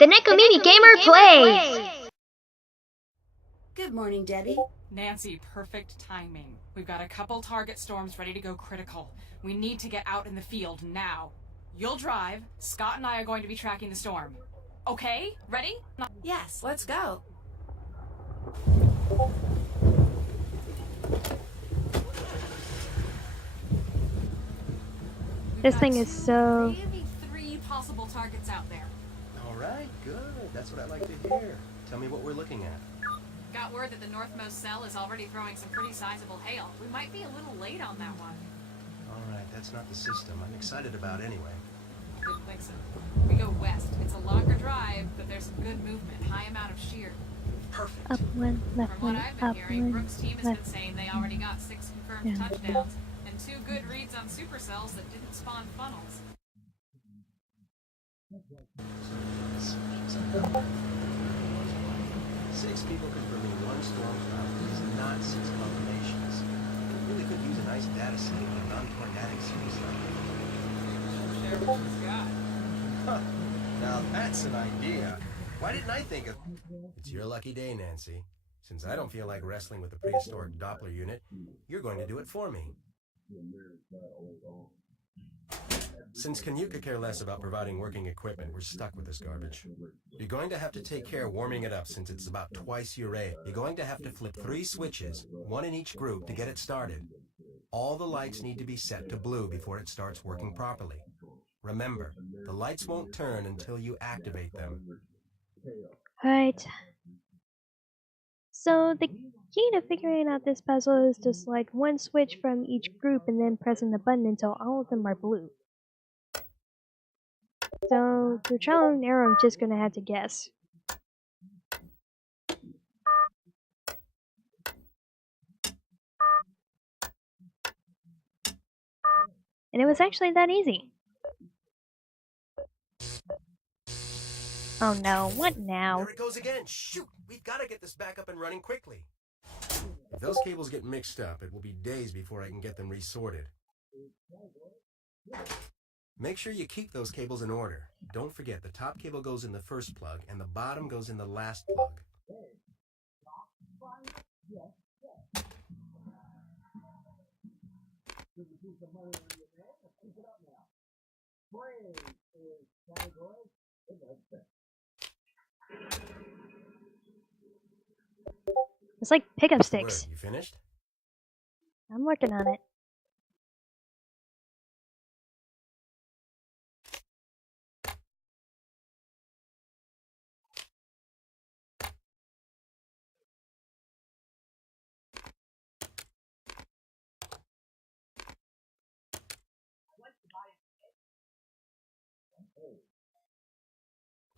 TheNekoMimiGamer plays! Good morning, Debbie. Nancy, perfect timing. We've got a couple target storms ready to go critical. We need to get out in the field now. You'll drive. Scott and I are going to be tracking the storm. Okay? Ready? Yes, let's go. This thing is so... Maybe 3 possible targets out there. All right, good. That's what I like to hear. Tell me what we're looking at. Got word that the northmost cell is already throwing some pretty sizable hail. We might be a little late on that one. All right, that's not the system I'm excited about anyway. Didn't think so. We go west. It's a longer drive, but there's some good movement. High amount of shear. Perfect. Up one, left From what one, I've been up hearing, one, Brooks' team has left. been saying they already got 6 confirmed Yeah. touchdowns and 2 good reads on supercells that didn't spawn funnels. Six people confirming one storm cloud is not 6 confirmations. We really could use a nice data set with a non-tornadic supercell. Share what he's got. Huh. Now that's an idea. Why didn't I think of... It's your lucky day, Nancy. Since I don't feel like wrestling with the prehistoric Doppler unit, you're going to do it for me. Since Canu could care less about providing working equipment, we're stuck with this garbage. You're going to have to take care warming it up since it's about twice your age. You're going to have to flip 3 switches, 1 in each group, to get it started. All the lights need to be set to blue before it starts working properly. Remember, the lights won't turn until you activate them. Alright. So the key to figuring out this puzzle is to select 1 switch from each group and then pressing the button until all of them are blue. So through trial and error, I'm just gonna have to guess. And it was actually that easy. Oh no, what now? There it goes again. Shoot! We've got to get this back up and running quickly. If those cables get mixed up, it will be days before I can get them resorted. Make sure you keep those cables in order. Don't forget, the top cable goes in the first plug, and the bottom goes in the last plug. It's like pickup Word, sticks. you finished? I'm working on it.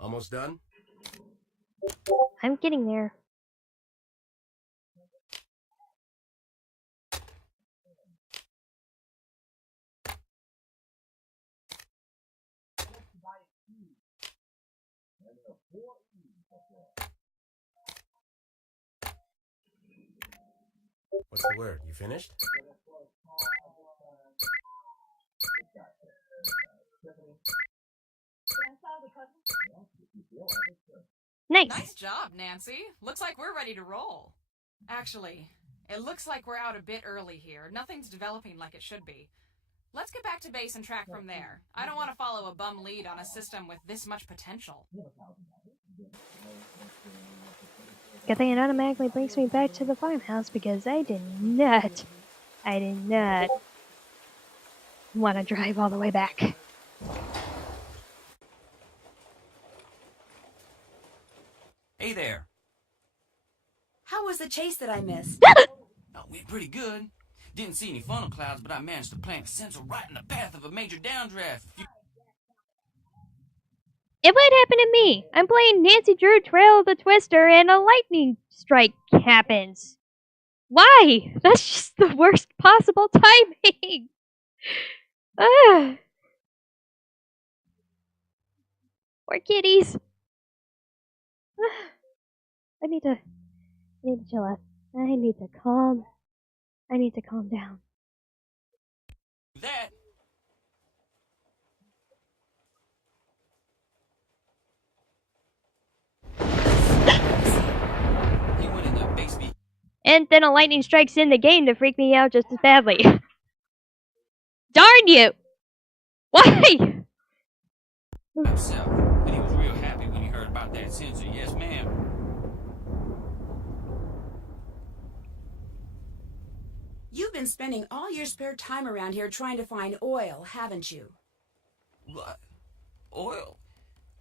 Almost done? I'm getting there. What's the word? You finished? Nice! Nice job, Nancy. Looks like we're ready to roll. Actually, it looks like we're out a bit early here. Nothing's developing like it should be. Let's get back to base and track from there. I don't want to follow a bum lead on a system with this much potential. Good thing it automatically brings me back to the farmhouse because I did not want to drive all the way back. Hey there. How was the chase that I missed? Oh, went pretty good. Didn't see any funnel clouds, but I managed to plant a sensor right in the path of a major downdraft. It might happen to me. I'm playing Nancy Drew Trail of the Twister and a lightning strike happens. Why? That's just the worst possible timing. Ugh. Poor kitties. I need to chill out. I need to calm down. That And then a lightning strikes in the game to freak me out just as badly. Darn you! Why? Himself, and he was real happy when he heard about that sensor. Yes, ma'am. You've been spending all your spare time around here trying to find oil, haven't you? What? Oil?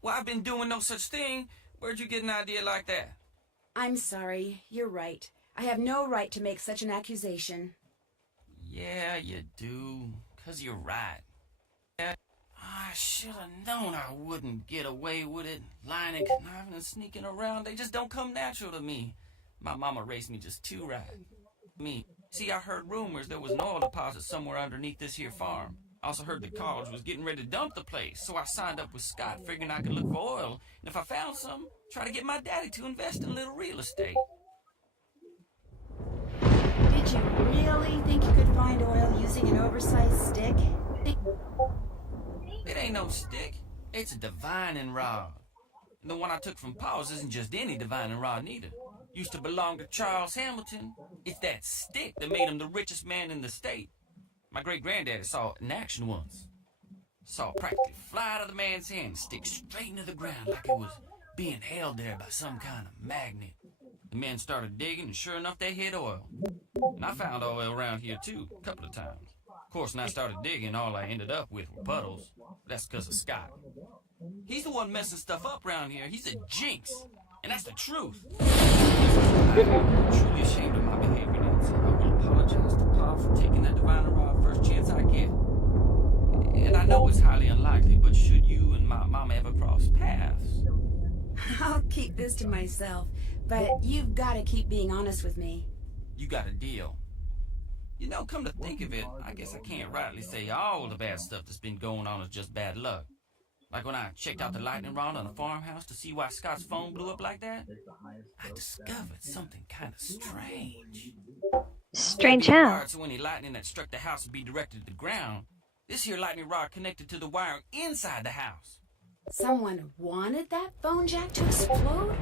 Well, I've been doing no such thing. Where'd you get an idea like that? I'm sorry. You're right. I have no right to make such an accusation. Yeah, you do. 'Cause you're right. I should have known I wouldn't get away with it. Lying and conniving and sneaking around, they just don't come natural to me. My mama raised me just too right. See, I heard rumors there was an oil deposit somewhere underneath this here farm. I also heard the college was getting ready to dump the place, so I signed up with Scott, figuring I could look for oil, and if I found some, try to get my daddy to invest in a little real estate. Did you really think you could find oil using an oversized stick? It ain't no stick. It's a divining rod. And the one I took from Paul's isn't just any divining rod neither. Used to belong to Charles Hamilton. It's that stick that made him the richest man in the state. My great-granddaddy saw it in action once. Saw it practically fly out of the man's hand and stick straight into the ground like it was being held there by some kind of magnet. The men started digging, and sure enough, they hit oil. And I found oil around here, too, a couple of times. Of course, when I started digging, all I ended up with were puddles. That's because of Scott. He's the one messing stuff up around here. He's a jinx. And that's the truth. I'm truly ashamed of my behavior, Nancy. I will apologize to Pa for taking that divine rod first chance I get. And I know it's highly unlikely, but should you and my mama ever cross paths? I'll keep this to myself, but you've got to keep being honest with me. You got a deal. You know, come to think of it, I guess I can't rightly say all the bad stuff that's been going on is just bad luck. Like when I checked out the lightning rod on the farmhouse to see why Scott's phone blew up like that, I discovered something kind of strange. Strange It'd be how? wired so any lightning that struck the house would be directed to the ground. This here lightning rod connected to the wiring inside the house. Someone wanted that phone jack to explode?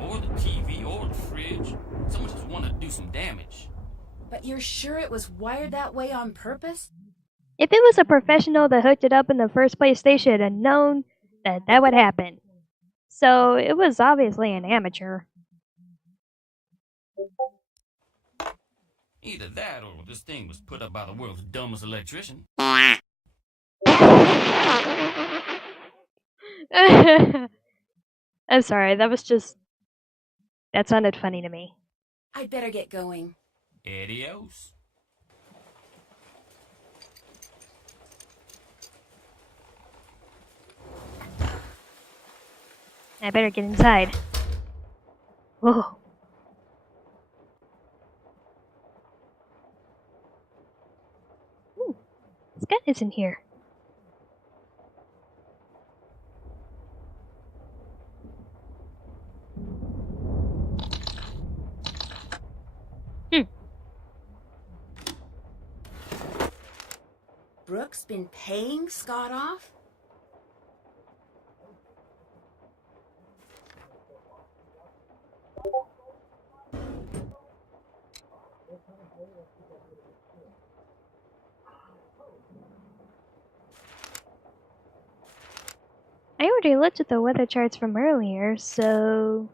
Or the TV, or the fridge. Someone just wanted to do some damage. But you're sure it was wired that way on purpose? If it was a professional that hooked it up in the first place, they should have known that that would happen. So it was obviously an amateur. Either that, or this thing was put up by the world's dumbest electrician. I'm sorry, that sounded funny to me. I'd better get going. Adios. I better get inside. Whoa. Ooh, Scott is in here. Brooke's been paying Scott off? I already looked at the weather charts from earlier, so...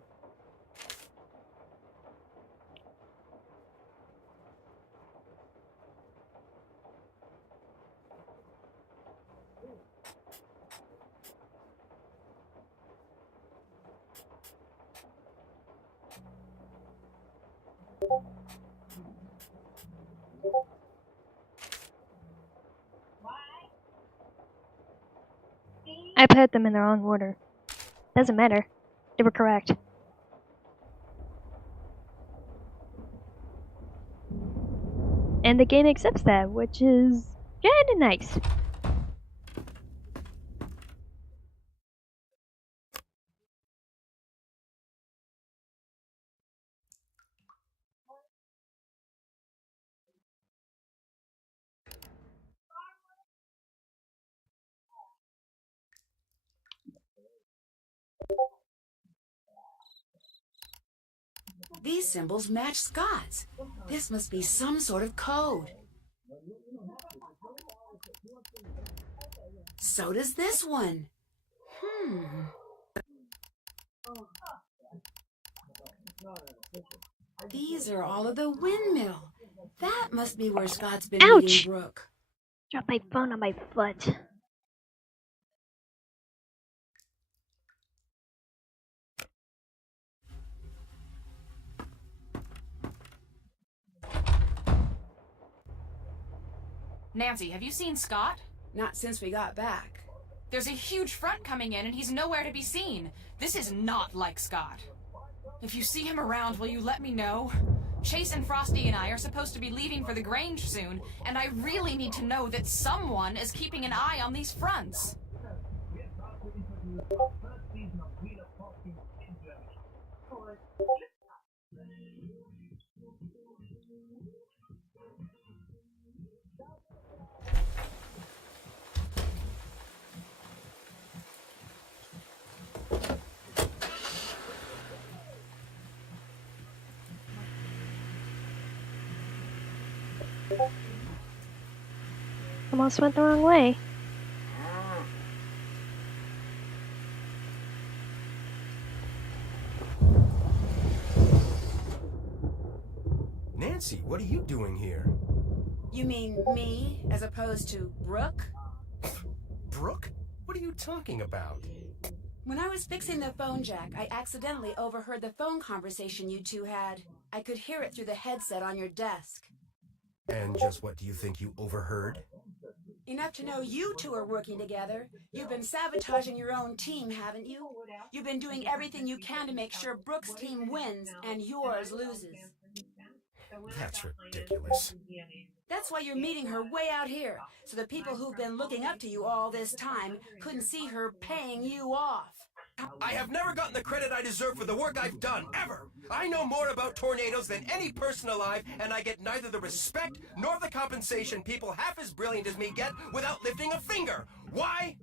I put them in the wrong order. Doesn't matter. They were correct. And the game accepts that, which is kinda nice. These symbols match Scott's. This must be some sort of code. So does this one. These are all of the windmill. That must be where Scott's been Ouch! meeting Brooke. Drop my phone on my foot. Nancy, have you seen Scott? Not since we got back. There's a huge front coming in and he's nowhere to be seen. This is not like Scott. If you see him around, will you let me know? Chase and Frosty and I are supposed to be leaving for the Grange soon, and I really need to know that someone is keeping an eye on these fronts. Almost went the wrong way. Nancy, what are you doing here? You mean me, as opposed to Brooke? Brooke? What are you talking about? When I was fixing the phone jack, I accidentally overheard the phone conversation you two had. I could hear it through the headset on your desk. And just what do you think you overheard? Enough to know you two are working together. You've been sabotaging your own team, haven't you? You've been doing everything you can to make sure Brooke's team wins and yours loses. That's ridiculous. That's why you're meeting her way out here, so the people who've been looking up to you all this time couldn't see her paying you off. I have never gotten the credit I deserve for the work I've done, ever! I know more about tornadoes than any person alive, and I get neither the respect nor the compensation people half as brilliant as me get without lifting a finger. Why?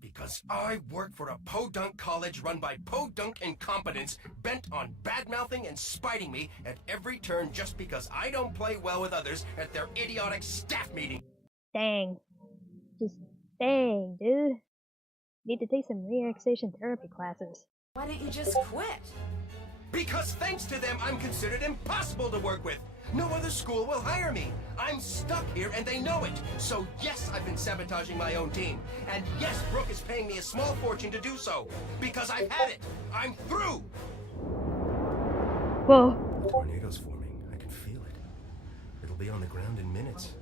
Because I work for a podunk college run by podunk incompetents bent on bad-mouthing and spiting me at every turn just because I don't play well with others at their idiotic staff meeting. Dang. Just dang, dude. Need to take some relaxation therapy classes. Why didn't you just quit? Because thanks to them, I'm considered impossible to work with. No other school will hire me. I'm stuck here and they know it. So yes, I've been sabotaging my own team. And yes, Brooke is paying me a small fortune to do so. Because I've had it. I'm through. Whoa. The tornado's forming. I can feel it. It'll be on the ground in minutes.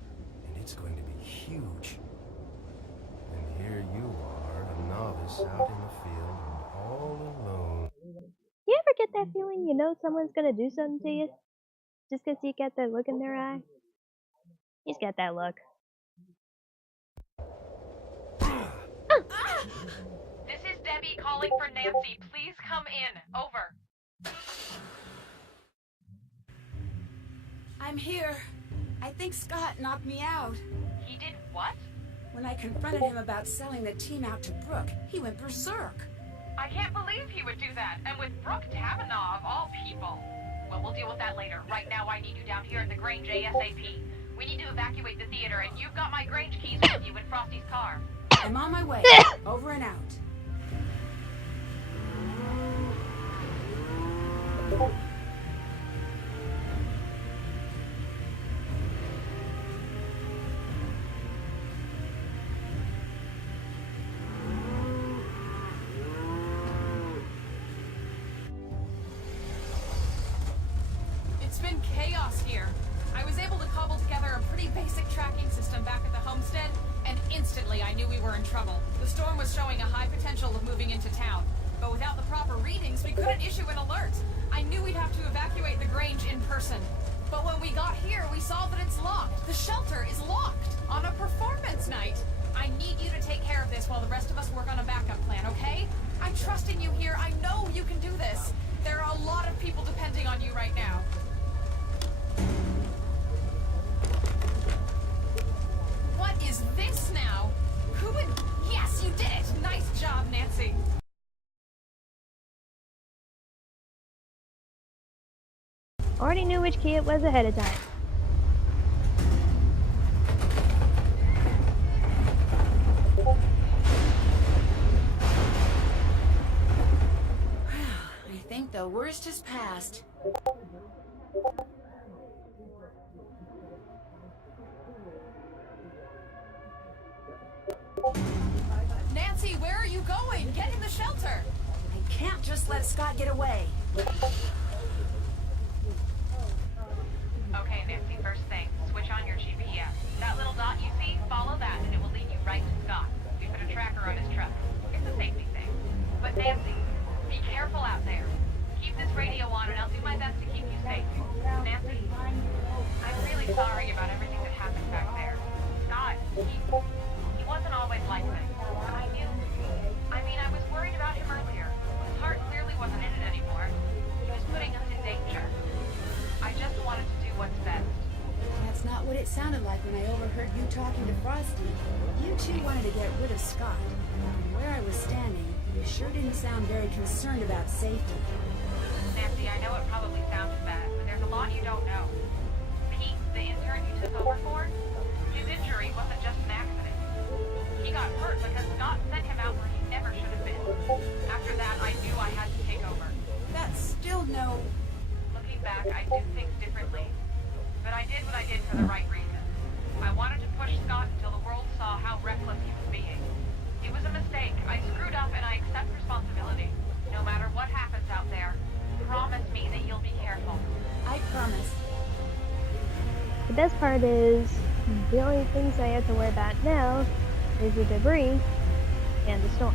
And it's going to be huge. And here you are, a novice out in the field and all alone. You ever get that feeling you know someone's gonna do something to you? Just 'cause you got that look in their eye? He's got that look. This is Debbie calling for Nancy. Please come in. Over. I'm here. I think Scott knocked me out. He did what? When I confronted him about selling the team out to Brooke, he went berserk. I can't believe he would do that. And with Brooke Tavanagh, of all people. Well, we'll deal with that later. Right now, I need you down here at the Grange ASAP. We need to evacuate the theater, and you've got my Grange keys with you in Frosty's car. I'm on my way. Over and out. It's been chaos here. I was able to cobble together a pretty basic tracking system back at the homestead, and instantly I knew we were in trouble. The storm was showing a high potential of moving into town, but without the proper readings, we couldn't issue an alert. I knew we'd have to evacuate the Grange in person. But when we got here, we saw that it's locked. The shelter is locked on a performance night. I need you to take care of this while the rest of us work on a backup plan, okay? I trust in you here. I know you can do this. There are a lot of people depending on you right now. What is this now? Who would... Yes, you did it! Nice job, Nancy. Already knew which key it was ahead of time. I think the worst is past. Nancy, where are you going? Get in the shelter! I can't just let Scott get away. Okay, Nancy, first thing, switch on your GPS. That little dot you see, follow that and it will lead you right to Scott. We put a tracker on his truck. It's a safety thing. But Nancy, be careful out there. Keep this radio on and I'll do my best to keep you safe. Nancy, I'm really sorry about everything that happened back there. Scott, he wasn't always like this. I knew. I mean, I was worried about him earlier. His heart clearly wasn't in it anymore. He was putting us in danger. I just wanted to do what's best. That's not what it sounded like when I overheard you talking to Frosty. You two wanted to get rid of Scott. From where I was standing, you sure didn't sound very concerned about safety. Nancy, I know it probably sounds bad, but there's a lot you don't know. Pete, the intern you took over for, his injury wasn't just an accident. He got hurt because Scott sent him out where he never should have been. After that, I knew I had to take over. That's still no... Looking back, I do things differently. But I did what I did for the right reason. I wanted to push Scott until the world saw how reckless he was being. It was a mistake. I screwed up and I accept responsibility. No matter what happens out there, promise me that you'll be careful. I promise. The best part is, the only things I have to worry about now is the debris and the storm.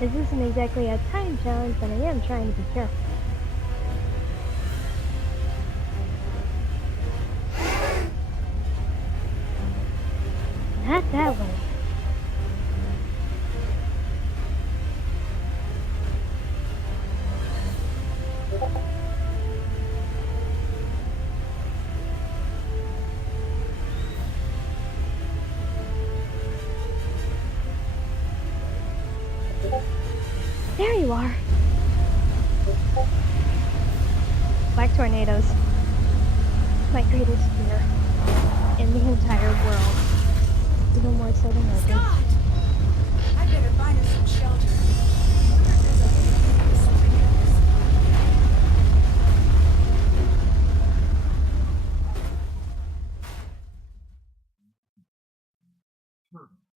This isn't exactly a time challenge, but I am trying to be careful. Not that way. There you are. Black tornadoes. My greatest fear in the entire world. Even more so than hurricanes. Scott! I better find us some shelter.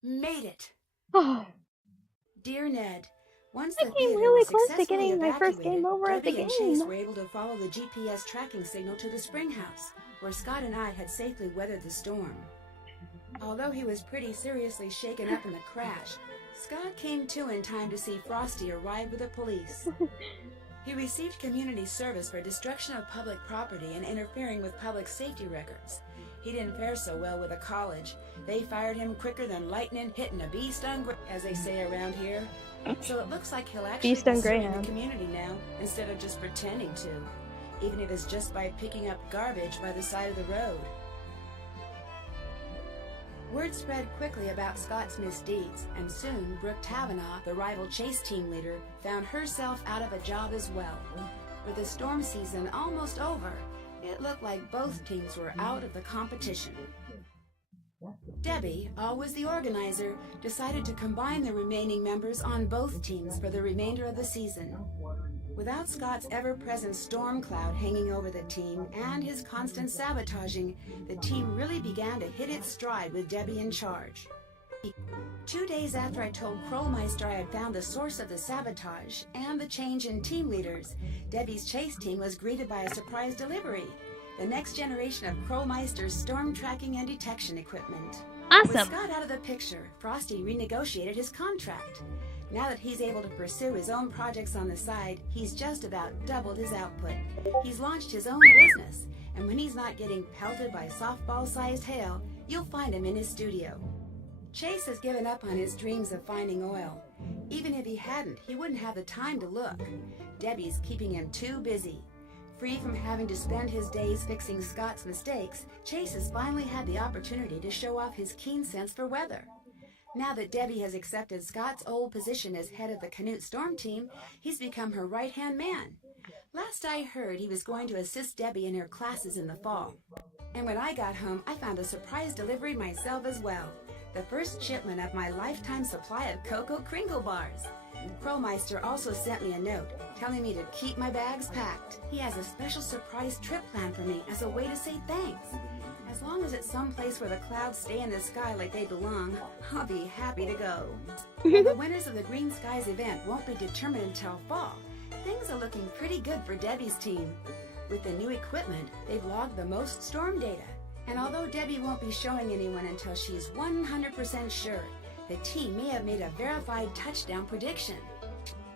Made it! Oh, Dear Ned, once I the came theater really was close to successfully getting my first evacuated, game over at the Debbie and Chase game. were able to follow the GPS tracking signal to the spring house, where Scott and I had safely weathered the storm. Although he was pretty seriously shaken up in the crash, Scott came to in time to see Frosty arrive with the police. He received community service for destruction of public property and interfering with public safety records. He didn't fare so well with the college. They fired him quicker than lightning hitting a bee-stung, as they say around here. So it looks like he'll actually Bee-stung be serving greyhound. the community now, instead of just pretending to. Even if it's just by picking up garbage by the side of the road. Word spread quickly about Scott's misdeeds, and soon Brooke Tavenaugh, the rival chase team leader, found herself out of a job as well. With the storm season almost over, it looked like both teams were out of the competition. Debbie, always the organizer, decided to combine the remaining members on both teams for the remainder of the season. Without Scott's ever-present storm cloud hanging over the team and his constant sabotaging, the team really began to hit its stride with Debbie in charge. 2 days after I told Krollmeister I had found the source of the sabotage and the change in team leaders, Debbie's chase team was greeted by a surprise delivery: the next generation of Krollmeister's storm tracking and detection equipment. With Awesome. Scott out of the picture, Frosty renegotiated his contract. Now that he's able to pursue his own projects on the side, he's just about doubled his output. He's launched his own business, and when he's not getting pelted by softball-sized hail, you'll find him in his studio. Chase has given up on his dreams of finding oil. Even if he hadn't, he wouldn't have the time to look. Debbie's keeping him too busy. Free from having to spend his days fixing Scott's mistakes, Chase has finally had the opportunity to show off his keen sense for weather. Now that Debbie has accepted Scott's old position as head of the Canute Storm Team, he's become her right-hand man. Last I heard, he was going to assist Debbie in her classes in the fall. And when I got home, I found a surprise delivery myself as well. The first shipment of my lifetime supply of Cocoa Kringle bars. Krollmeister also sent me a note telling me to keep my bags packed. He has a special surprise trip planned for me as a way to say thanks. As long as it's someplace where the clouds stay in the sky like they belong, I'll be happy to go. While the winners of the Green Skies event won't be determined until fall, things are looking pretty good for Debbie's team. With the new equipment, they've logged the most storm data. And although Debbie won't be showing anyone until she's 100% sure, the team may have made a verified touchdown prediction.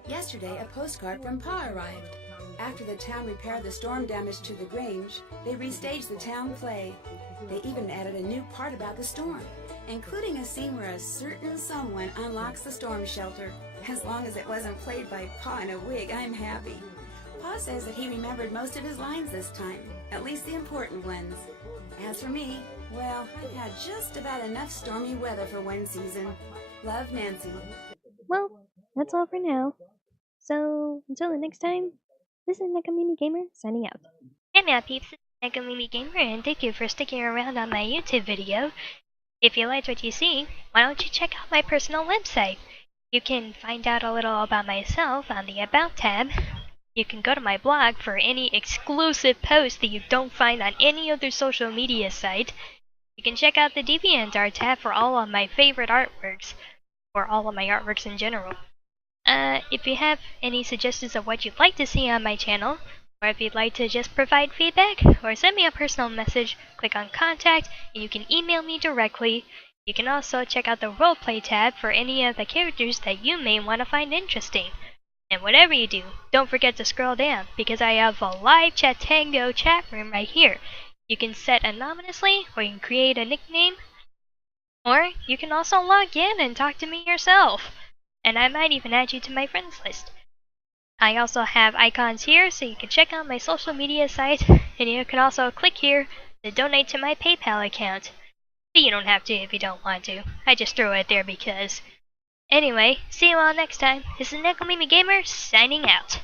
Yesterday, a postcard from Pa arrived. After the town repaired the storm damage to the Grange, they restaged the town play. They even added a new part about the storm, including a scene where a certain someone unlocks the storm shelter. As long as it wasn't played by Pa in a wig, I'm happy. Pa says that he remembered most of his lines this time, at least the important ones. As for me, well, I've had just about enough stormy weather for one season. Love, Nancy. Well, that's all for now. So, until the next time, this is TheNekoMimiGamer signing out. Hey now peeps, this is TheNekoMimiGamer and thank you for sticking around on my YouTube video. If you liked what you see, why don't you check out my personal website? You can find out a little about myself on the About tab. You can go to my blog for any exclusive posts that you don't find on any other social media site. You can check out the DeviantArt tab for all of my favorite artworks, or all of my artworks in general. If you have any suggestions of what you'd like to see on my channel, or if you'd like to just provide feedback, or send me a personal message, click on Contact, and you can email me directly. You can also check out the Roleplay tab for any of the characters that you may want to find interesting. And whatever you do, don't forget to scroll down, because I have a live Chatango chat room right here. You can set anonymously, or you can create a nickname, or you can also log in and talk to me yourself. And I might even add you to my friends list. I also have icons here so you can check out my social media site, and you can also click here to donate to my PayPal account. But you don't have to if you don't want to. I just throw it there because. Anyway, see you all next time. This is TheNekoMimiGamer signing out.